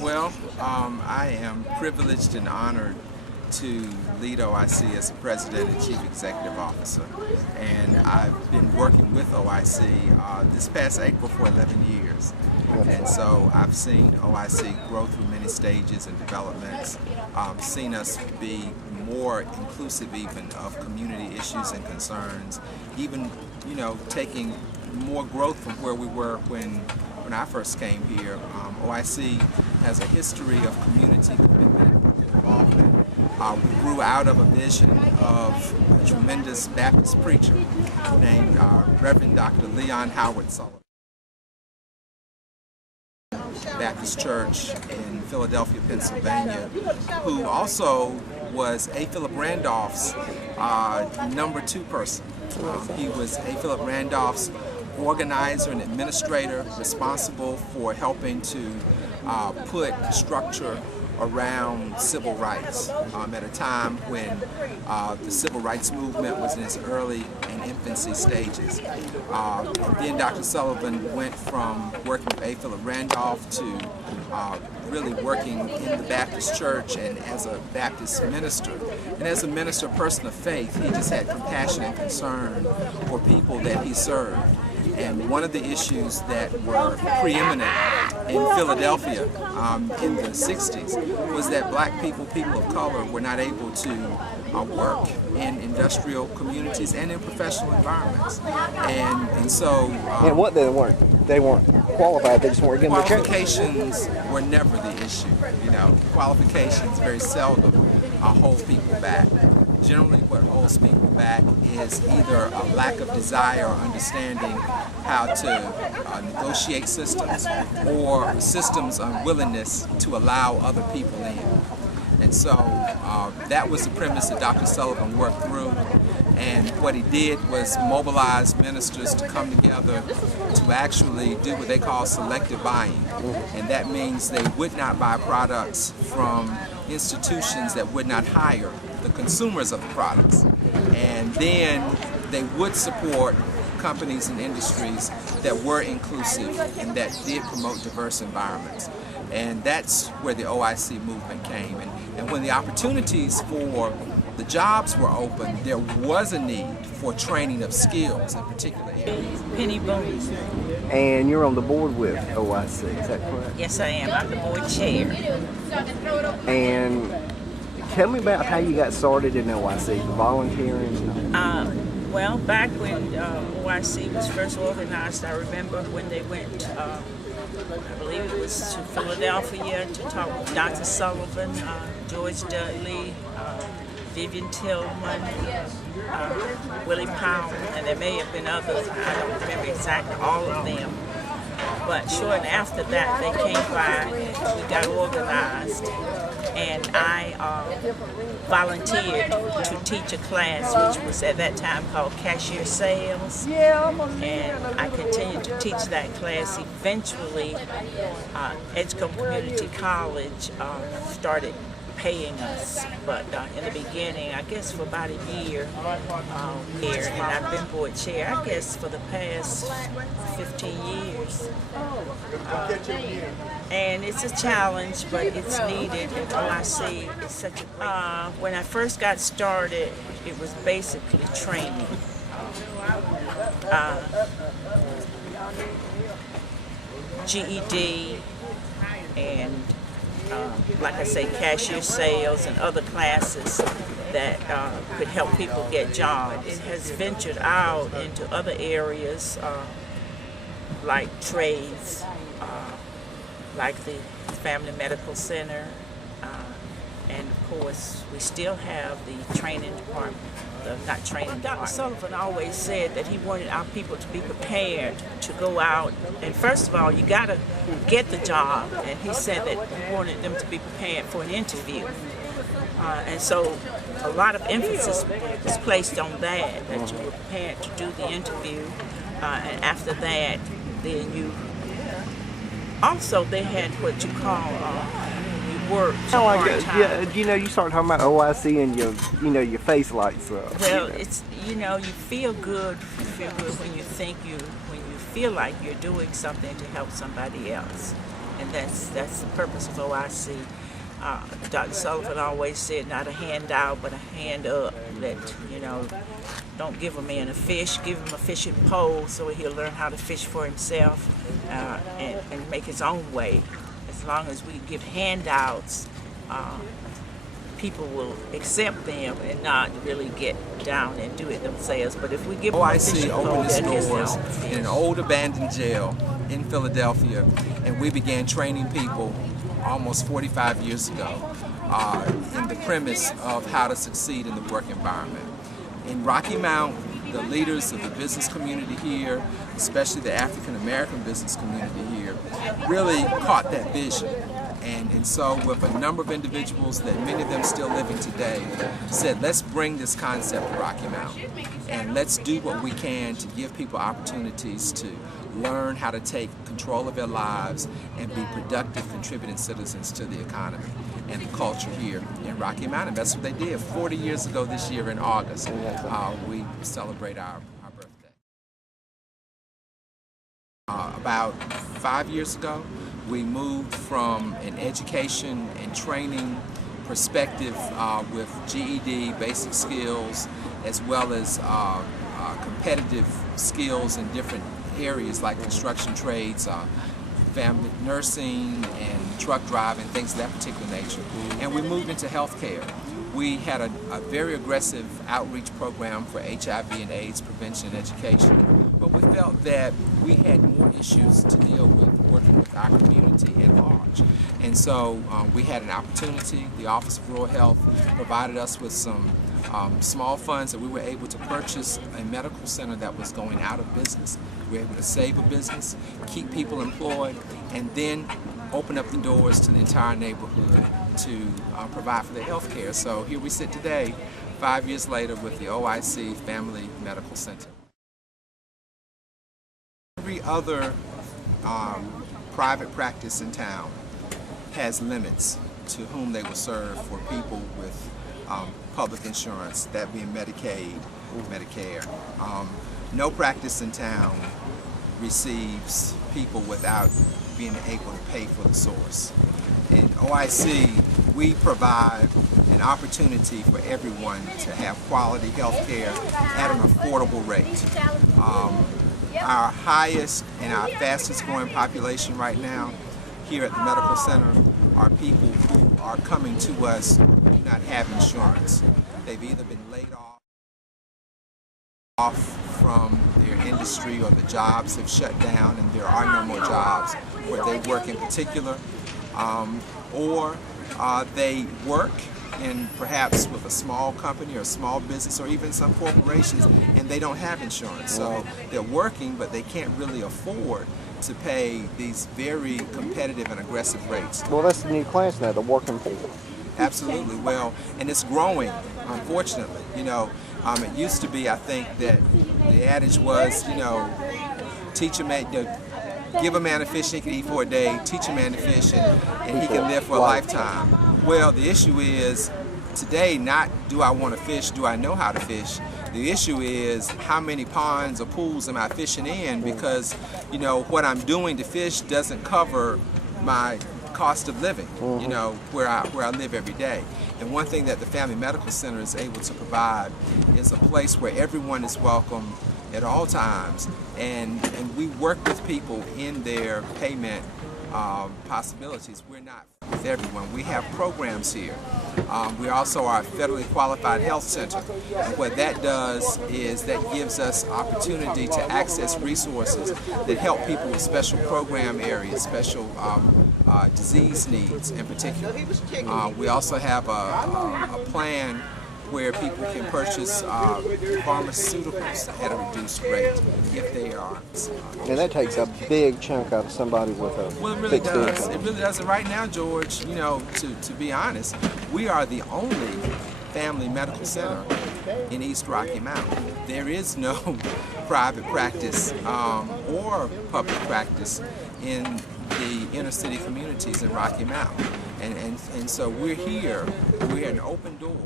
Well, I am privileged and honored to lead OIC as the President and Chief Executive Officer. And I've been working with OIC this past April for 11 years. And so I've seen OIC grow through many stages and developments, seen us be more inclusive even of community issues and concerns, even, taking more growth from where we were when I first came here. OIC has a history of community commitment and involvement. We grew out of a vision of a tremendous Baptist preacher named Reverend Dr. Leon Howard Sullivan. Baptist Church in Philadelphia, Pennsylvania, who also was A. Philip Randolph's number 2 person. He was A. Philip Randolph's organizer and administrator responsible for helping to put structure around civil rights at a time when the civil rights movement was in its early and infancy stages. And then Dr. Sullivan went from working with A. Philip Randolph to really working in the Baptist church and as a Baptist minister. And as a minister, a person of faith, he just had compassion and concern for people that he served. And one of the issues that were preeminent in Philadelphia in the 60s was that black people of color, were not able to work in industrial communities and in professional environments. And so... and what they weren't qualified, they just weren't given the chance. Qualifications were never the issue. Qualifications very seldom hold people back. Generally what holds people back is either a lack of desire or understanding how to negotiate systems, or systems' unwillingness to allow other people in. And so that was the premise that Dr. Sullivan worked through. And what he did was mobilize ministers to come together to actually do what they call selective buying. And that means they would not buy products from institutions that would not hire the consumers of the products. And then they would support companies and industries that were inclusive and that did promote diverse environments. And that's where the OIC movement came. And when the opportunities for the jobs were open, there was a need for training of skills in particular areas. Penny Boone. And you're on the board with OIC, is that correct? Yes, I am. I'm the board chair. And tell me about how you got started in OIC, volunteering. Well, back when OIC was first organized, I remember when they went, I believe it was to Philadelphia to talk with Dr. Sullivan, George Dudley, Vivian Tillman, Willie Powell, and there may have been others. I don't remember exactly all of them. But shortly after that, they came by and we got organized. And I volunteered to teach a class which was at that time called Cashier Sales. And I continued to teach that class. Eventually, Edgecombe Community College started paying us, but in the beginning, I guess for about a year, and I've been board chair, I guess, for the past 15 years. And it's a challenge, but it's needed, and OIC is such a... when I first got started, it was basically training. GED and like I say, cashier sales and other classes that could help people get jobs. It has ventured out into other areas like trades, like the Family Medical Center, and of course we still have the training department. Dr. Sullivan always said that he wanted our people to be prepared to go out, and first of all, you got to get the job, and he said that he wanted them to be prepared for an interview. And so a lot of emphasis was placed on that you were prepared to do the interview, and after that, then you... Also, they had what you call work part-time. You start talking about OIC and your face lights up. Well, it's you feel good. You feel good when you feel like you're doing something to help somebody else, and that's the purpose of OIC. Dr. Sullivan always said, not a handout, but a hand up. That, don't give a man a fish, give him a fishing pole so he'll learn how to fish for himself and make his own way. As long as we give handouts, people will accept them and not really get down and do it themselves. But if we give them a fishing OIC pole, opened its they'll doors just fish. in an old abandoned jail in Philadelphia, and we began training people almost 45 years ago in the premise of how to succeed in the work environment. In Rocky Mount, the leaders of the business community here, especially the African American business community here, really caught that vision. And so with a number of individuals that many of them still living today, said, let's bring this concept to Rocky Mount and let's do what we can to give people opportunities to learn how to take control of their lives and be productive, contributing citizens to the economy and the culture here in Rocky Mount. And that's what they did 40 years ago this year in August. We celebrate our birthday. About 5 years ago, we moved from an education and training perspective with GED, basic skills, as well as competitive skills in different areas like construction trades, family nursing, and truck driving, things of that particular nature. And we moved into healthcare. We had a very aggressive outreach program for HIV and AIDS prevention and education, but we felt that we had more issues to deal with working with our community at large. And so we had an opportunity. The Office of Rural Health provided us with some small funds that we were able to purchase a medical center that was going out of business. We were able to save a business, keep people employed, and then open up the doors to the entire neighborhood to provide for their health care. So here we sit today, 5 years later, with the OIC Family Medical Center. Every other private practice in town has limits to whom they will serve for people with public insurance, that being Medicaid, Medicare. No practice in town receives people without being able to pay for the source. In OIC, we provide an opportunity for everyone to have quality health care at an affordable rate. Our highest and our fastest growing population right now here at the medical center are people who are coming to us who do not have insurance. They've either been laid off from their industry, or the jobs have shut down and there are no more jobs where they work in particular, or they work in perhaps with a small company or a small business or even some corporations, and they don't have insurance. So they're working, but they can't really afford to pay these very competitive and aggressive rates. Well, that's the new class now, the working people. Absolutely. Well, and it's growing, unfortunately. It used to be, I think, that the adage was, teach a man, give a man a fish he can eat for a day, teach a man to fish and he can live for a lifetime. Well, the issue is today, not do I want to fish, do I know how to fish? The issue is how many ponds or pools am I fishing in, because what I'm doing to fish doesn't cover my cost of living, where I live every day. And one thing that the Family Medical Center is able to provide is a place where everyone is welcome at all times, and we work with people in their payment possibilities. We're not with everyone. We have programs here. We also are a federally qualified health center, and what that does is that gives us opportunity to access resources that help people with special program areas, special disease needs in particular. We also have a plan where people can purchase pharmaceuticals at a reduced rate if they are. And that takes a big chunk out of somebody with a Well, it really fixed does. income. It really does. And right now, George, to be honest, we are the only family medical center in East Rocky Mount. There is no private practice or public practice in the inner city communities in Rocky Mount. And so we're here. We're an open door.